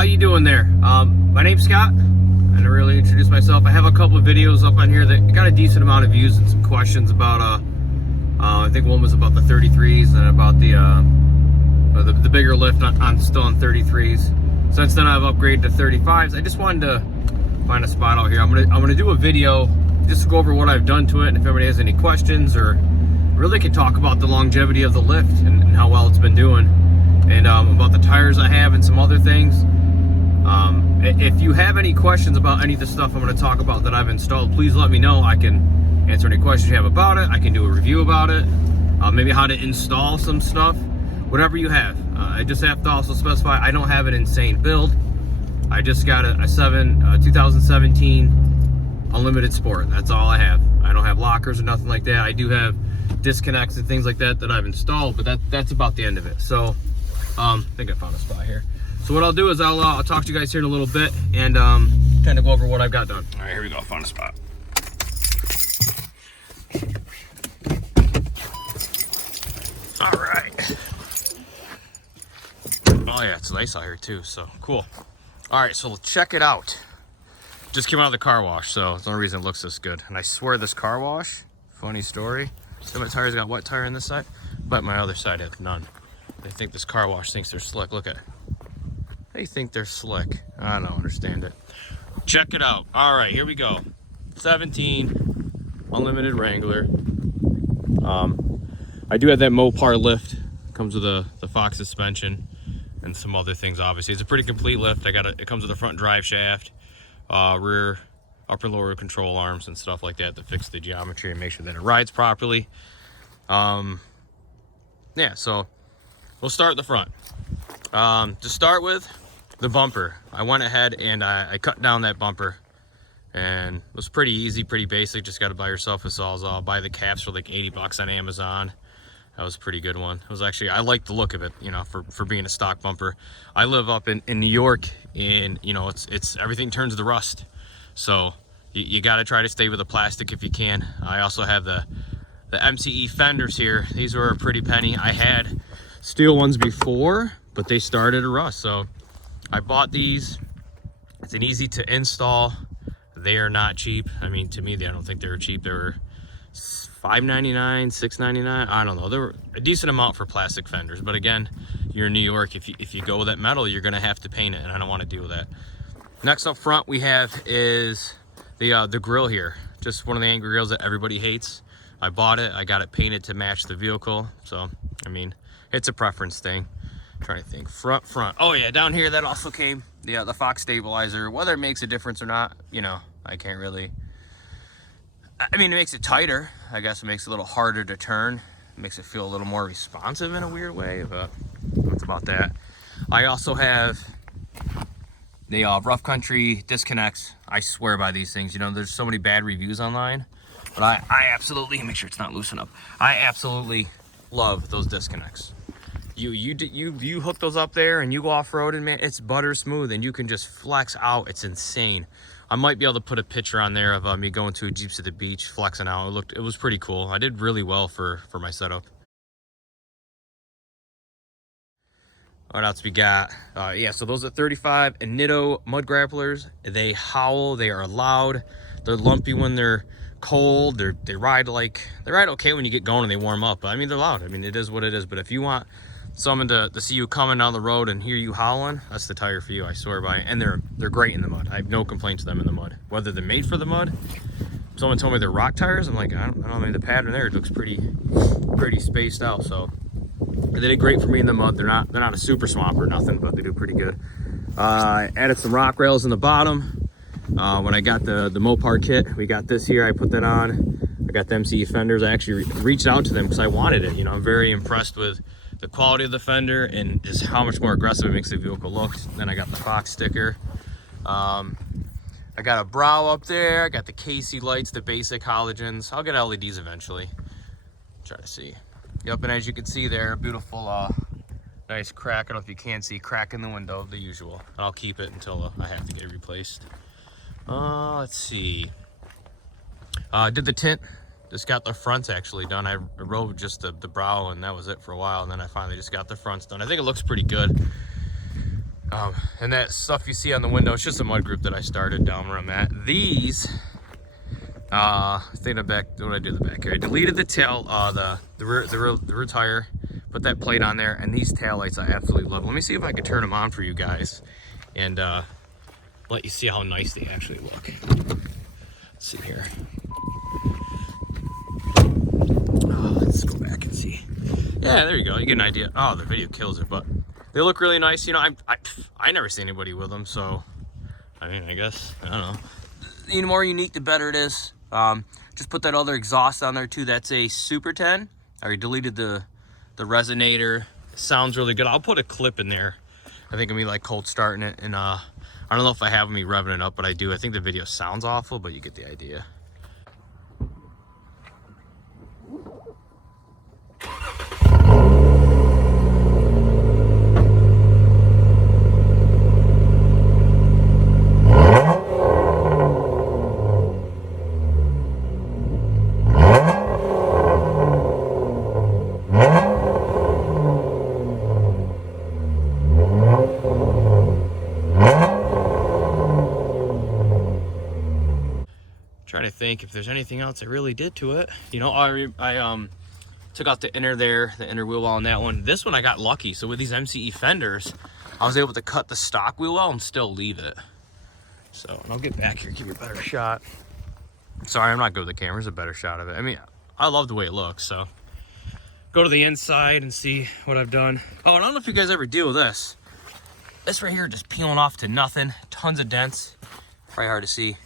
how you doing there? My name's Scott. I never really introduced myself. I have a couple of videos up on here that got a decent amount of views and some questions about, I think one was about the 33s and about the bigger lift still on 33s. Since then I've upgraded to 35s. I just wanted to find a spot out here. I'm gonna do a video just to go over what I've done to it, and if anybody has any questions, or really can talk about the longevity of the lift and how well it's been doing, and about the tires I have and some other things. If you have any questions about any of the stuff I'm going to talk about that I've installed, please let me know. I can answer any questions you have about it. I can do a review about it, maybe how to install some stuff, whatever you have. I just have to also specify I don't have an insane build. I just got a 2017 Unlimited Sport. That's all I have. I don't have lockers or nothing like that. I do have disconnects and things like that I've installed, but that's about the end of it. So I think I found a spot here. So what I'll do is I'll talk to you guys here in a little bit and kind of go over what I've got done. All right, here we go. I found a spot. All right. Oh yeah, it's nice out here too, so cool. All right, so check it out. Just came out of the car wash, so it's the only reason it looks this good. And I swear this car wash, funny story, some of my tires got wet tire on this side, but my other side has none. They think this car wash thinks they're slick. Look at it. They think they're slick. I don't understand it. Check it out. All right, here we go. 17 Unlimited Wrangler. I do have that Mopar lift. Comes with the Fox suspension and some other things. Obviously, it's a pretty complete lift. It comes with a front drive shaft, rear, upper and lower control arms and stuff like that to fix the geometry and make sure that it rides properly. Yeah, so we'll start at the front. To start with, the bumper. I went ahead and I cut down that bumper, and it was pretty easy, pretty basic. Just got to buy yourself a Sawzall. Buy the caps for like 80 bucks on Amazon. That was a pretty good one. It was actually, I like the look of it, you know, for being a stock bumper. I live up in New York, and you know, it's everything turns to rust. So you got to try to stay with the plastic if you can. I also have the MCE fenders here. These were a pretty penny. I had steel ones before, but they started to rust, so I bought these. It's an easy to install. They are not cheap. I mean, to me, I don't think they were cheap. They were $5.99, $6.99. I don't know. They were a decent amount for plastic fenders, but again, you're in New York. If you go with that metal, you're gonna have to paint it, and I don't want to deal with that. Next up front we have is the grill here. Just one of the angry grills that everybody hates. I bought it. I got it painted to match the vehicle. So I mean, it's a preference thing. I'm trying to think. Front. Oh yeah, down here that also came the Fox stabilizer. Whether it makes a difference or not, you know, I can't really. I mean, it makes it tighter. I guess it makes it a little harder to turn. It makes it feel a little more responsive in a weird way, but that's about that. I also have the Rough Country disconnects. I swear by these things. You know, there's so many bad reviews online, but I absolutely, make sure it's not loosened up. I absolutely love those disconnects. You hook those up there and you go off-roading, man, it's butter smooth and you can just flex out. It's insane. I might be able to put a picture on there of me going to a Jeeps at the beach, flexing out. It was pretty cool. I did really well for my setup. What else we got? Yeah, so those are 35 Nitto mud grapplers. They howl, they are loud. They're lumpy when they're cold. They ride okay when you get going and they warm up. But I mean, they're loud. I mean, it is what it is. But if you want someone to see you coming down the road and hear you howling, that's the tire for you, I swear by it. And they're great in the mud. I have no complaints with them in the mud. Whether they're made for the mud, someone told me they're rock tires. I'm like, I don't know, maybe the pattern there, it looks pretty spaced out. So they did great for me in the mud. They're not a super swamp or nothing, but they do pretty good. I added some rock rails in the bottom. When I got the Mopar kit, we got this here. I put that on. I got the MCE fenders. I actually reached out to them because I wanted it. You know, I'm very impressed with the quality of the fender and just how much more aggressive it makes the vehicle look. Then I got the Fox sticker. I got a brow up there. I got the KC lights, the basic halogens. I'll get LEDs eventually. Try to see. Yep, and as you can see there, a beautiful, nice crack. I don't know if you can see, crack in the window, the usual. I'll keep it until I have to get it replaced. Let's see. Did the tint. Just got the fronts actually done. I rode just the brow and that was it for a while, and then I finally just got the fronts done. I think it looks pretty good. And that stuff you see on the window, it's just a mud group that I started down where I'm at. These, thinking back, what did I do to the back here? I deleted the tail, the rear tire, put that plate on there, and these tail lights I absolutely love. Let me see if I can turn them on for you guys and let you see how nice they actually look. Let's see here. Oh, let's go back and see. Yeah, there you go. You get an idea. Oh, the video kills it, but they look really nice. You know, I never see anybody with them, so I mean, I guess, I don't know. The more unique, the better it is. Just put that other exhaust on there too. That's a Super 10. I already deleted the resonator. Sounds really good. I'll put a clip in there. I think of me like cold starting it, and I don't know if I have me revving it up, but I do. I think the video sounds awful, but you get the idea. Trying to think if there's anything else I really did to it. You know, I took out the inner wheel well on that one. This one I got lucky. So with these MCE fenders, I was able to cut the stock wheel well and still leave it. So, and I'll get back here, give you a better shot. Sorry, I'm not good with the camera. There's a better shot of it. I mean, I love the way it looks. So, go to the inside and see what I've done. Oh, and I don't know if you guys ever deal with this. This right here just peeling off to nothing. Tons of dents. Probably hard to see.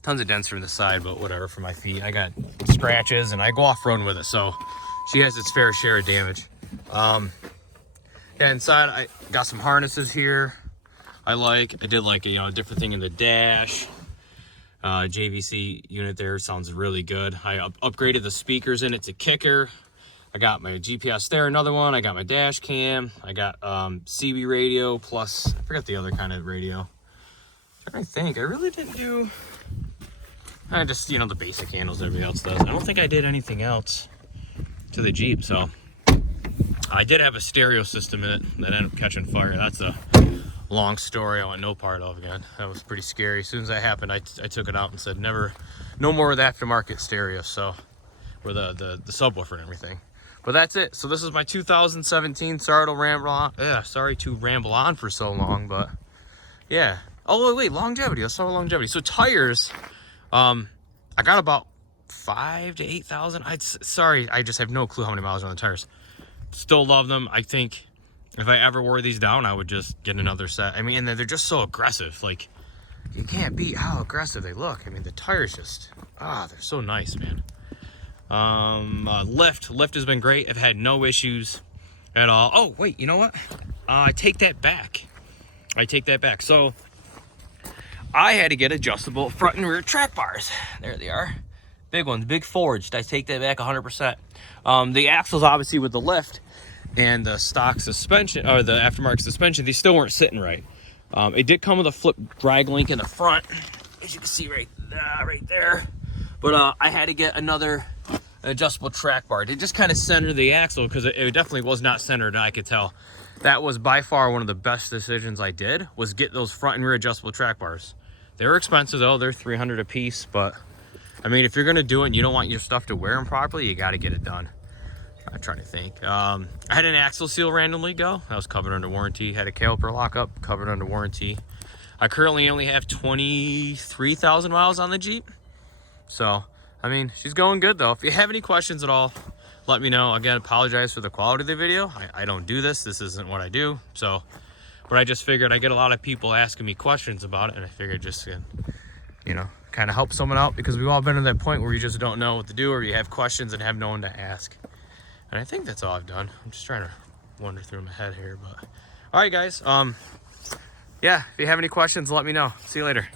Tons of dents from the side, but whatever, for my feet. I got scratches and I go off-road with it, so she has its fair share of damage. Yeah, inside I got some harnesses here. I did like a different thing in the dash. JVC unit there sounds really good. I upgraded the speakers in it to kicker. I got my GPS there, another one. I got my dash cam. I got CB radio plus, I forgot the other kind of radio. I'm trying to think, I really didn't do... I just, the basic handles everybody else does. I don't think I did anything else to the Jeep, so. I did have a stereo system in it that ended up catching fire. That's a long story I want no part of again. That was pretty scary. As soon as that happened, I took it out and said, no more with aftermarket stereo, so. With the subwoofer and everything. But that's it. So this is my 2017. Sorry to ramble on. Yeah, sorry to ramble on for so long, but yeah. Oh, wait, longevity. Let's talk about longevity. So tires... I got about 5,000 to 8,000. Sorry, I just have no clue how many miles are on the tires. Still love them. I think if I ever wore these down, I would just get another set. I mean, and they're just so aggressive. Like, you can't beat how aggressive they look. I mean, the tires just, they're so nice, man. Lift has been great. I've had no issues at all. Oh, wait, you know what? I take that back. So, I had to get adjustable front and rear track bars. There they are. Big ones, big forged. I take that back 100%. The axles, obviously, with the lift and the stock suspension, or the aftermarket suspension, they still weren't sitting right. It did come with a flip drag link in the front, as you can see right there. But I had to get another adjustable track bar to just kind of center the axle, because it definitely was not centered, and I could tell. That was by far one of the best decisions I did, was get those front and rear adjustable track bars. They were expensive though, they're $300 a piece, but I mean, if you're gonna do it and you don't want your stuff to wear them properly, you gotta get it done. I'm trying to think. I had an axle seal randomly go, that was covered under warranty. Had a caliper lockup, covered under warranty. I currently only have 23,000 miles on the Jeep. So, I mean, she's going good though. If you have any questions at all, let me know. Again, apologize for the quality of the video. I don't do this. This isn't what I do. So, but I just figured I get a lot of people asking me questions about it, and I figured just, kind of help someone out, because we've all been to that point where you just don't know what to do, or you have questions and have no one to ask. And I think that's all I've done. I'm just trying to wander through my head here, but all right, guys. Yeah, if you have any questions, let me know. See you later.